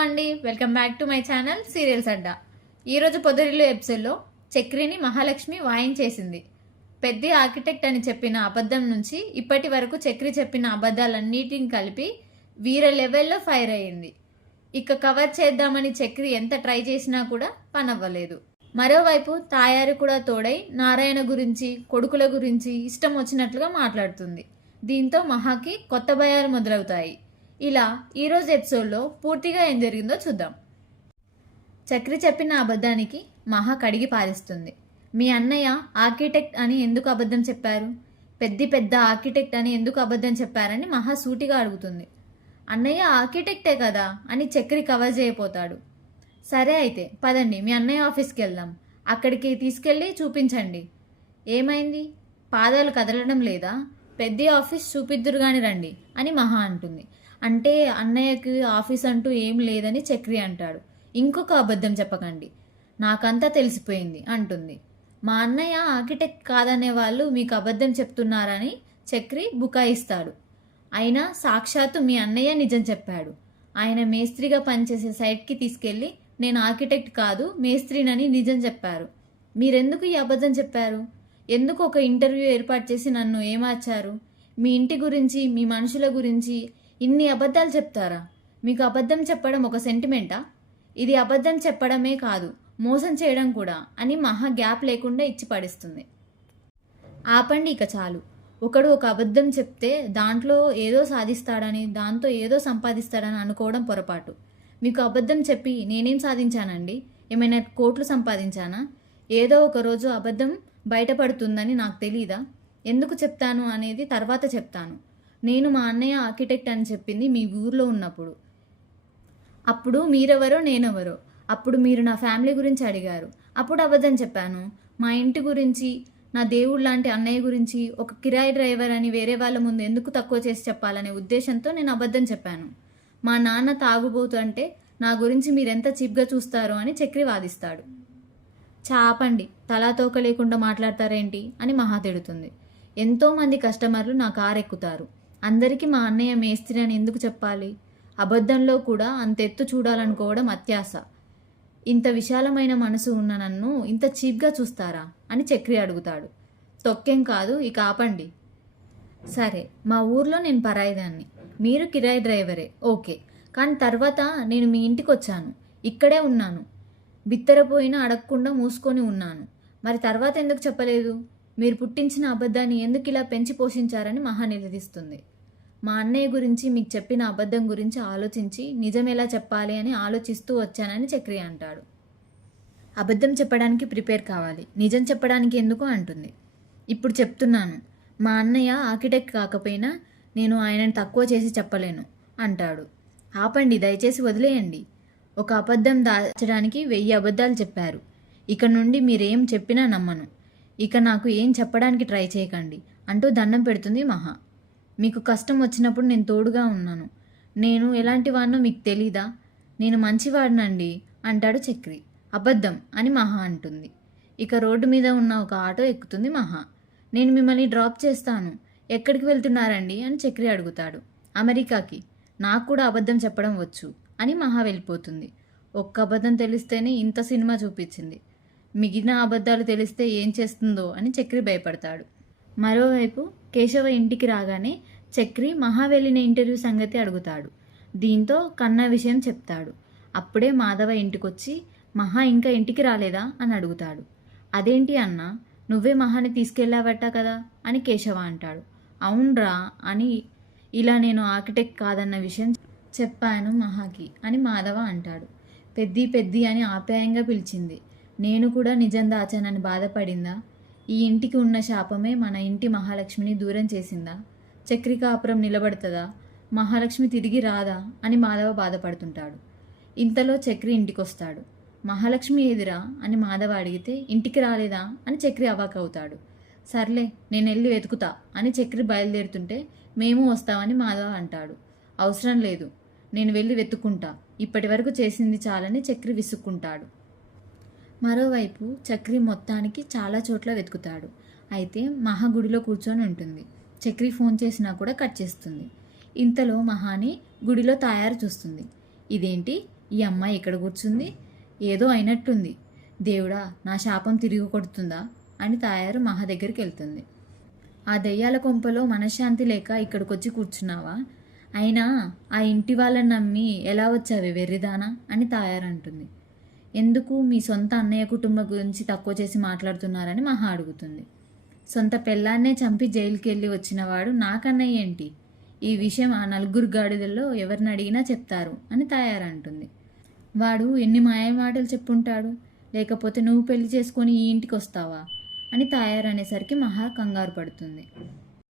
అండి, welcome back to my channel serials అడ్డా. ఈరోజు పొదరిల్లు ఎపిసోడ్లో చక్రిని మహాలక్ష్మి వాయించేసింది. పెద్ద ఆర్కిటెక్ట్ అని చెప్పిన అబద్ధం నుంచి ఇప్పటి వరకు చక్రి చెప్పిన అబద్ధాలన్నిటిని కలిపి వీర లెవెల్లో ఫైర్ అయ్యింది. ఇక కవర్ చేద్దామని చక్రి ఎంత ట్రై చేసినా కూడా పనవ్వలేదు. మరోవైపు తాయారు కూడా తోడై నారాయణ గురించి, కొడుకుల గురించి ఇష్టం వచ్చినట్లుగా మాట్లాడుతుంది. దీంతో మహాకి కొత్త భయాలు మొదలవుతాయి. ఇలా ఈరోజు ఎపిసోడ్లో పూర్తిగా ఏం జరిగిందో చూద్దాం. చక్రి చెప్పిన అబద్ధానికి మహా కడిగి పారేస్తుంది. మీ అన్నయ్య ఆర్కిటెక్ట్ అని ఎందుకు అబద్ధం చెప్పారు? పెద్ద ఆర్కిటెక్ట్ అని ఎందుకు అబద్ధం చెప్పారని మహా సూటిగా అడుగుతుంది. అన్నయ్య ఆర్కిటెక్టే కదా అని చక్రి కవర్ చేయపోతాడు. సరే అయితే పదండి, మీ అన్నయ్య ఆఫీస్కి వెళ్దాం, అక్కడికి తీసుకెళ్ళి చూపించండి. ఏమైంది, పాదాలు కదలడం లేదా? పెద్ద ఆఫీస్ చూపిద్దురుగాని రండి అని మహా అంటుంది. అంటే అన్నయ్యకి ఆఫీస్ అంటూ ఏం లేదని చక్రి అంటాడు. ఇంకొక అబద్ధం చెప్పకండి, నాకంతా తెలిసిపోయింది అంటుంది. మా అన్నయ్య ఆర్కిటెక్ట్ కాదనే వాళ్ళు మీకు అబద్ధం చెప్తున్నారని చక్రి బుకాయిస్తాడు. అయినా సాక్షాత్తు మీ అన్నయ్య నిజం చెప్పాడు. ఆయన మేస్త్రిగా పనిచేసే సైట్కి తీసుకెళ్ళి నేను ఆర్కిటెక్ట్ కాదు మేస్త్రినని నిజం చెప్పారు. మీరెందుకు ఈ అబద్ధం చెప్పారు? ఎందుకు ఒక ఇంటర్వ్యూ ఏర్పాటు చేసి నన్ను ఏమార్చారు? మీ ఇంటి గురించి, మీ మనుషుల గురించి ఇన్ని అబద్ధాలు చెప్తారా? మీకు అబద్ధం చెప్పడం ఒక సెంటిమెంటా? ఇది అబద్ధం చెప్పడమే కాదు, మోసం చేయడం కూడా అని మహా గ్యాప్ లేకుండా ఇచ్చి పడిస్తుంది. ఆపండి, ఇక చాలు. ఒకడు ఒక అబద్ధం చెప్తే దాంట్లో ఏదో సాధిస్తాడని, దాంతో ఏదో సంపాదిస్తాడని అనుకోవడం పొరపాటు. మీకు అబద్ధం చెప్పి నేనేం సాధించానండి? ఏమైనా కోట్లు సంపాదించానా? ఏదో ఒక రోజు అబద్ధం బయటపడుతుందని నాకు తెలీదా? ఎందుకు చెప్తాను అనేది తర్వాత చెప్తాను. నేను మా అన్నయ్య ఆర్కిటెక్ట్ అని చెప్పింది మీ ఊర్లో ఉన్నప్పుడు. అప్పుడు మీరెవరో నేనెవరో. అప్పుడు మీరు నా ఫ్యామిలీ గురించి అడిగారు, అప్పుడు అబద్ధం చెప్పాను. మా ఇంటి గురించి, నా దేవుడు లాంటి అన్నయ్య గురించి, ఒక కిరాయి డ్రైవర్ అని వేరే వాళ్ళ ముందు ఎందుకు తక్కువ చేసి చెప్పాలనే ఉద్దేశంతో నేను అబద్ధం చెప్పాను. మా నాన్న తాగుబోతు అంటే నా గురించి మీరెంత చీప్గా చూస్తారో అని చక్రి వాదిస్తాడు. చాపండి, తలాతోక లేకుండా మాట్లాడతారేంటి అని మహా తిడుతుంది. ఎంతోమంది కస్టమర్లు నా కారు ఎక్కుతారు, అందరికీ మా అన్నయ్య మేస్త్రి అని ఎందుకు చెప్పాలి? అబద్ధంలో కూడా అంతెత్తు చూడాలనుకోవడం అత్యాశ. ఇంత విశాలమైన మనసు ఉన్న నన్ను ఇంత చీప్గా చూస్తారా అని చక్రి అడుగుతాడు. తొక్కేం కాదు, ఇక ఆపండి. సరే, మా ఊర్లో నేను పరాయిదాన్ని, మీరు కిరాయి డ్రైవరే, ఓకే. కానీ తర్వాత నేను మీ ఇంటికి వచ్చాను, ఇక్కడే ఉన్నాను, బిత్తరపోయినా అడగకుండా మూసుకొని ఉన్నాను. మరి తర్వాత ఎందుకు చెప్పలేదు? మీరు పుట్టించిన అబద్ధాన్ని ఎందుకు ఇలా పెంచి పోషించారని మహా నిలదీస్తుంది. మా అన్నయ్య గురించి మీకు చెప్పిన అబద్ధం గురించి ఆలోచించి నిజం ఎలా చెప్పాలి అని ఆలోచిస్తూ వచ్చానని చక్రి అంటాడు. అబద్ధం చెప్పడానికి ప్రిపేర్ కావాలి, నిజం చెప్పడానికి ఎందుకు అంటుంది. ఇప్పుడు చెప్తున్నాను, మా అన్నయ్య ఆర్కిటెక్ట్ కాకపోయినా నేను ఆయనను తక్కువ చేసి చెప్పలేను అంటాడు. ఆపండి, దయచేసి వదిలేయండి. ఒక అబద్ధం దాచడానికి 1000 అబద్ధాలు చెప్పారు. ఇక నుండి మీరేం చెప్పినా నమ్మను. ఇక నాకు ఏం చెప్పడానికి ట్రై చేయకండి అంటూ దండం పెడుతుంది మహా. మీకు కష్టం వచ్చినప్పుడు నేను తోడుగా ఉన్నాను. నేను ఎలాంటి వాడినో మీకు తెలీదా? నేను మంచివాడినండి అంటాడు చక్రి. అబద్ధం అని మహా అంటుంది. ఇక రోడ్డు మీద ఉన్న ఒక ఆటో ఎక్కుతుంది మహా. నేను మిమ్మల్ని డ్రాప్ చేస్తాను, ఎక్కడికి వెళ్తున్నారండి అని చక్రి అడుగుతాడు. అమెరికాకి. నాకు కూడా అబద్ధం చెప్పడం వచ్చు అని మహా వెళ్ళిపోతుంది. ఒక్క అబద్ధం తెలిస్తేనే ఇంత సినిమా చూపించింది, మిగిలిన అబద్ధాలు తెలిస్తే ఏం చేస్తుందో అని చక్రి భయపడతాడు. మరోవైపు కేశవ ఇంటికి రాగానే చక్రి మహా వెళ్ళిన ఇంటర్వ్యూ సంగతి అడుగుతాడు. దీంతో కన్నా విషయం చెప్తాడు. అప్పుడే మాధవ ఇంటికొచ్చి మహా ఇంకా ఇంటికి రాలేదా అని అడుగుతాడు. అదేంటి అన్న, నువ్వే మహాని తీసుకెళ్ళావట కదా అని కేశవ అంటాడు. అవునరా అని, ఇలా నేను ఆర్కిటెక్ట్ కాదన్న విషయం చెప్పాను మహాకి అని మాధవ అంటాడు. పెద్ది అని ఆప్యాయంగా పిలిచింది. నేను కూడా నిజం దాచానని బాధపడిందా? ఈ ఇంటికి ఉన్న శాపమే మన ఇంటి మహాలక్ష్మిని దూరం చేసిందా? చక్రికాపురం నిలబడుతుందా? మహాలక్ష్మి తిరిగి రాదా అని మాధవ బాధపడుతుంటాడు. ఇంతలో చక్రి ఇంటికొస్తాడు. మహాలక్ష్మి ఏదిరా అని మాధవ అడిగితే ఇంటికి రాలేదా అని చక్రి అవాకవుతాడు. సర్లే, నేను వెళ్ళి వెతుకుతా అని చక్రి బయలుదేరుతుంటే మేము వస్తామని మాధవ అంటాడు. అవసరం లేదు, నేను వెళ్ళి వెతుక్కుంటా, ఇప్పటి వరకు చేసింది చాలని చక్రి విసుక్కుంటాడు. మరోవైపు చక్రి మొత్తానికి చాలా చోట్ల వెతుకుతాడు. అయితే మహా గుడిలో కూర్చొని ఉంటుంది. చక్రి ఫోన్ చేసినా కూడా కట్ చేస్తుంది. ఇంతలో మహాని గుడిలో తాయారు చూస్తుంది. ఇదేంటి, ఈ అమ్మాయి ఇక్కడ కూర్చుంది, ఏదో అయినట్టుంది, దేవుడా నా శాపం తిరిగి కొడుతుందా అని తాయారు మహా దగ్గరికి వెళ్తుంది. ఆ దెయ్యాల కొంపలో మనశ్శాంతి లేక ఇక్కడికొచ్చి కూర్చున్నావా? అయినా ఆ ఇంటి వాళ్ళని నమ్మి ఎలా వచ్చావే వెర్రిదానా అని తాయారంటుంది. ఎందుకు మీ సొంత అన్నయ్య కుటుంబం గురించి తక్కువ చేసి మాట్లాడుతున్నారని మహా అడుగుతుంది. సొంత పెళ్ళాన్నే చంపి జైలుకి వెళ్ళి వచ్చినవాడు నాకన్నయ్య ఏంటి? ఈ విషయం ఆ నలుగురు గాడిదల్లో ఎవరిని అడిగినా చెప్తారు అని తాయారంటుంది. వాడు ఎన్ని మాయమాటలు చెప్పుంటాడు, లేకపోతే నువ్వు పెళ్లి చేసుకొని ఈ ఇంటికి వస్తావా అని తాయారనేసరికి మహా కంగారు పడుతుంది.